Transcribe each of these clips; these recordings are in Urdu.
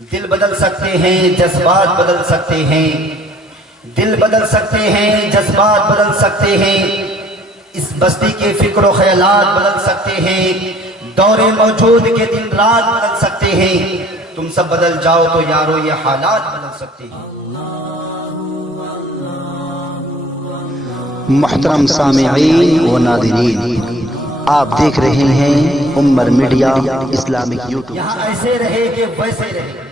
دل بدل سکتے ہیں، جذبات بدل سکتے ہیں، دل بدل سکتے ہیں، جذبات بدل سکتے ہیں، اس بستی کے فکر و خیالات بدل سکتے ہیں، دور موجود کے دن رات بدل سکتے ہیں۔ تم سب بدل جاؤ تو یارو یہ حالات بدل سکتے ہیں۔ محترم سامعین و ناظرین، آپ دیکھ رہے ہیں عمر میڈیا اسلامک یوٹیوب۔ یہاں ایسے رہے کہ ویسے رہے،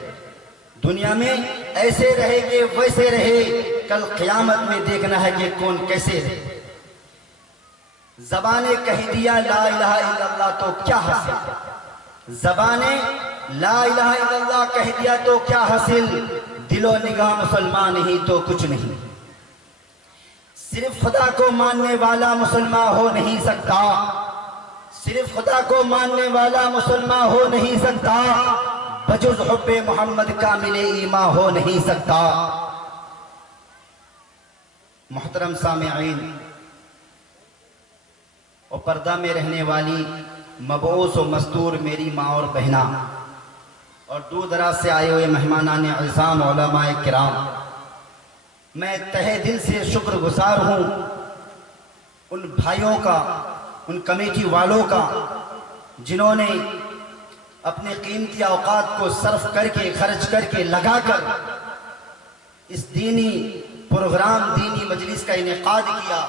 دنیا میں ایسے رہے کہ ویسے رہے، کل قیامت میں دیکھنا ہے کہ کون کیسے رہے۔ زبانیں کہہ دیا لا الہ الا اللہ تو کیا حاصل، زبانیں لا الہ الا اللہ کہہ دیا تو کیا حاصل، دل و نگاہ مسلمان ہی تو کچھ نہیں۔ صرف خدا کو ماننے والا مسلمان ہو نہیں سکتا، صرف خدا کو ماننے والا مسلمان ہو نہیں سکتا، بجز حب محمد کامل ایمان ہو نہیں سکتا۔ محترم سامعین اور پردہ میں رہنے والی مبعوث و مستور میری ماں اور بہناں اور دور دراز سے آئے ہوئے مہمانان اعظام علماء کرام، میں تہہ دل سے شکر گزار ہوں ان بھائیوں کا، ان کمیٹی والوں کا، جنہوں نے اپنے قیمتی اوقات کو صرف کر کے، خرچ کر کے، لگا کر اس دینی پروگرام، دینی مجلس کا انعقاد کیا۔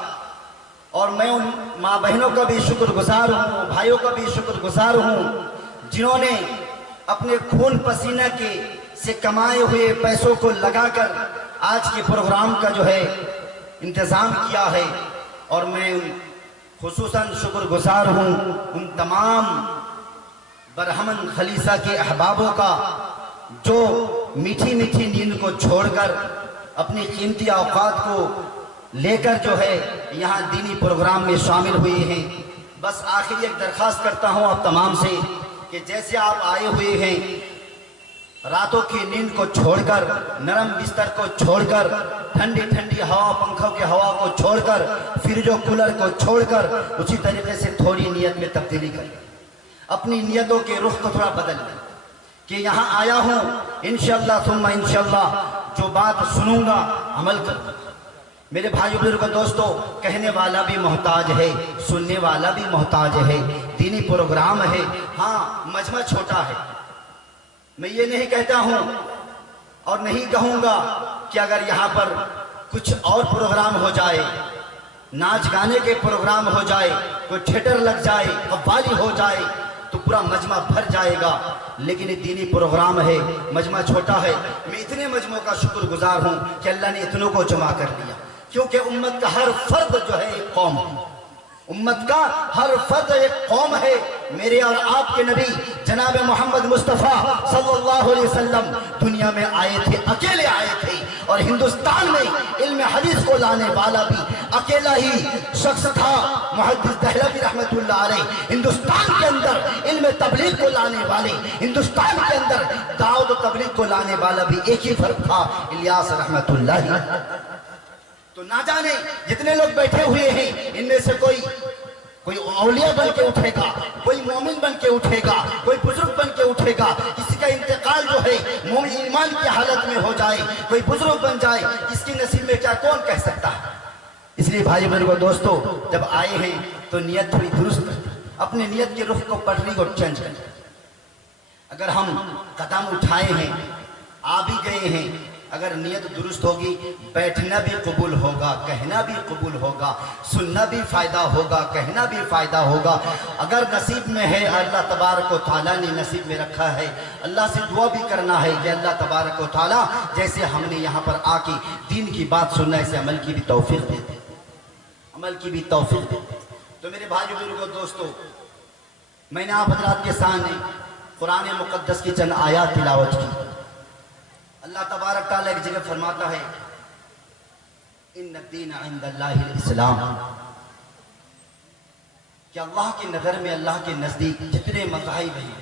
اور میں ان ماں بہنوں کا بھی شکر گزار ہوں، بھائیوں کا بھی شکر گزار ہوں، جنہوں نے اپنے خون پسینہ کے سے کمائے ہوئے پیسوں کو لگا کر آج کے پروگرام کا جو ہے انتظام کیا ہے۔ اور میں خصوصاً شکر گزار ہوں ان تمام برہمن خلیصہ کے احبابوں کا جو میٹھی میٹھی نیند کو چھوڑ کر اپنی قیمتی اوقات کو لے کر جو ہے یہاں دینی پروگرام میں شامل ہوئے ہیں۔ بس آخری ایک درخواست کرتا ہوں آپ تمام سے کہ جیسے آپ آئے ہوئے ہیں، راتوں کی نیند کو چھوڑ کر، نرم بستر کو چھوڑ کر، ٹھنڈی ٹھنڈی ہوا، پنکھوں کے ہوا کو چھوڑ کر، فریج و کولر کو چھوڑ کر اسی طریقے سے تھوڑی نیت میں تبدیلی کریں، اپنی نیتوں کے رخ کو تھوڑا بدل لیں کہ یہاں آیا ہوں انشاءاللہ ثم انشاءاللہ جو بات سنوں گا عمل کروں۔ میرے بھائی بزرگوں دوستو، کہنے والا بھی محتاج ہے، سننے والا بھی محتاج ہے، دینی پروگرام ہے، ہاں مجمع چھوٹا ہے۔ میں یہ نہیں کہتا ہوں اور نہیں کہوں گا کہ اگر یہاں پر کچھ اور پروگرام ہو جائے، ناچ گانے کے پروگرام ہو جائے، کوئی تھیٹر لگ جائے، قوالی ہو جائے تو پورا مجمع بھر جائے گا، لیکن یہ دینی پروگرام ہے، مجمع چھوٹا ہے۔ میں اتنے مجمعوں کا شکر گزار ہوں کہ اللہ نے اتنوں کو جمع کر دیا، کیونکہ امت کا ہر فرد جو ہے ایک قوم ہے، امت کا ہر فرد ایک قوم ہے۔ میرے اور آپ کے نبی جناب محمد مصطفیٰ صلی اللہ علیہ وسلم دنیا میں آئے تھے، اکیلے آئے تھے، اور ہندوستان میں علم حدیث کو لانے والا بھی اکیلا ہی شخص تھا، محدث دہلوی رحمت اللہ علیہ۔ ہندوستان کے اندر علم تبلیغ کو لانے والے، ہندوستان کے اندر دعوت و تبلیغ کو لانے والا بھی ایک ہی فرد تھا، الیاس رحمت اللہ۔ تو نہ جانے جتنے لوگ بیٹھے ہوئے ہیں ان میں سے کوئی اولیاء بن کے اٹھے گا، کوئی مومن بن کے اٹھے گا، کوئی بزرگ بن کے اٹھے گا، کسی کا انتقال جو ہے مومن ایمان کی حالت میں ہو جائے، کوئی بزرگ بن جائے، اس کی نصیب میں کیا کون کہہ سکتا ہے۔ اس لیے بھائی بزرگوں دوستو، جب آئے ہیں تو نیت تھوڑی درست کریں، اپنی نیت کے رخ کو پٹری کو چینج کریں۔ اگر ہم قدم اٹھائے ہیں، آ بھی گئے ہیں، اگر نیت درست ہوگی، بیٹھنا بھی قبول ہوگا، کہنا بھی قبول ہوگا، سننا بھی فائدہ ہوگا، کہنا بھی فائدہ ہوگا۔ اگر نصیب میں ہے، اللہ تبارک و تعالیٰ نے نصیب میں رکھا ہے، اللہ سے دعا بھی کرنا ہے کہ اللہ تبارک و تعالیٰ جیسے ہم نے یہاں پر آ کے دین کی بات سننا، اسے عمل کی بھی توفیق دے دے، عمل کی بھی توفیق دے دے۔ تو میرے بھائی بزرگوں دوستو، میں نے آپ حضرات کے سامنے قرآن مقدس کی چند آیات تلاوت کی۔ اللہ تبارک تعالیٰ ایک جگہ فرماتا ہے ان الدین عند اللہ الاسلام، کہ اللہ کی نظر میں، اللہ کے نزدیک جتنے مذاہب ہیں،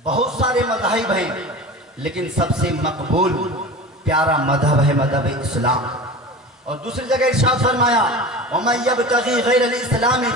بہت سارے مذاہب ہیں، لیکن سب سے مقبول پیارا مذہب ہے مذہب اسلام۔ اور دوسری جگہ ارشاد فرمایا وَمَن يَبْتَغِي غَيْرَ الْإِسْلَامِ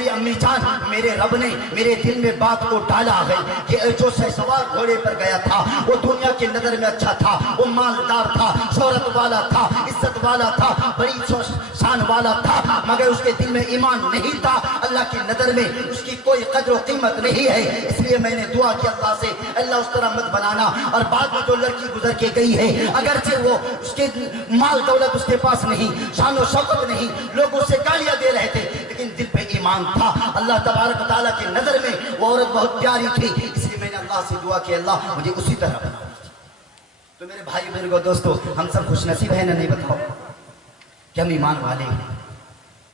میری امی جان میرے رب نے میرے دل میں بات کو ڈالا ہے کہ جو سوار گھوڑے پر گیا تھا وہ دنیا کی نظر میں اچھا تھا، وہ مالدار تھا، شہرت والا تھا، عزت والا تھا، بڑی شان والا تھا، مگر اس کے دل میں ایمان نہیں تھا، اللہ کی نظر میں اس کی کوئی قدر و قیمت نہیں ہے۔ اس لیے میں نے دعا کی اللہ سے اللہ اس طرح مت بنانا۔ اور بعد میں جو لڑکی گزر کے گئی ہے اگرچہ وہ اس کے مال دولت اس کے پاس نہیں، شان و شوکت نہیں، لوگ اسے گالیاں دے رہے تھے، لیکن دل پہ ایمان تھا۔ اللہ تبارک و تعالیٰ کی نظر میں وہ عورت بہت پیاری تھی، اس لیے میں نے اللہ سے دعا کی اللہ مجھے اسی طرح بنا۔ تو میرے بھائی میرے دوستو، ہم سب خوش نصیب ہیں نا؟ نہیں بتاؤ کہ ہم ایمان والے ہیں؟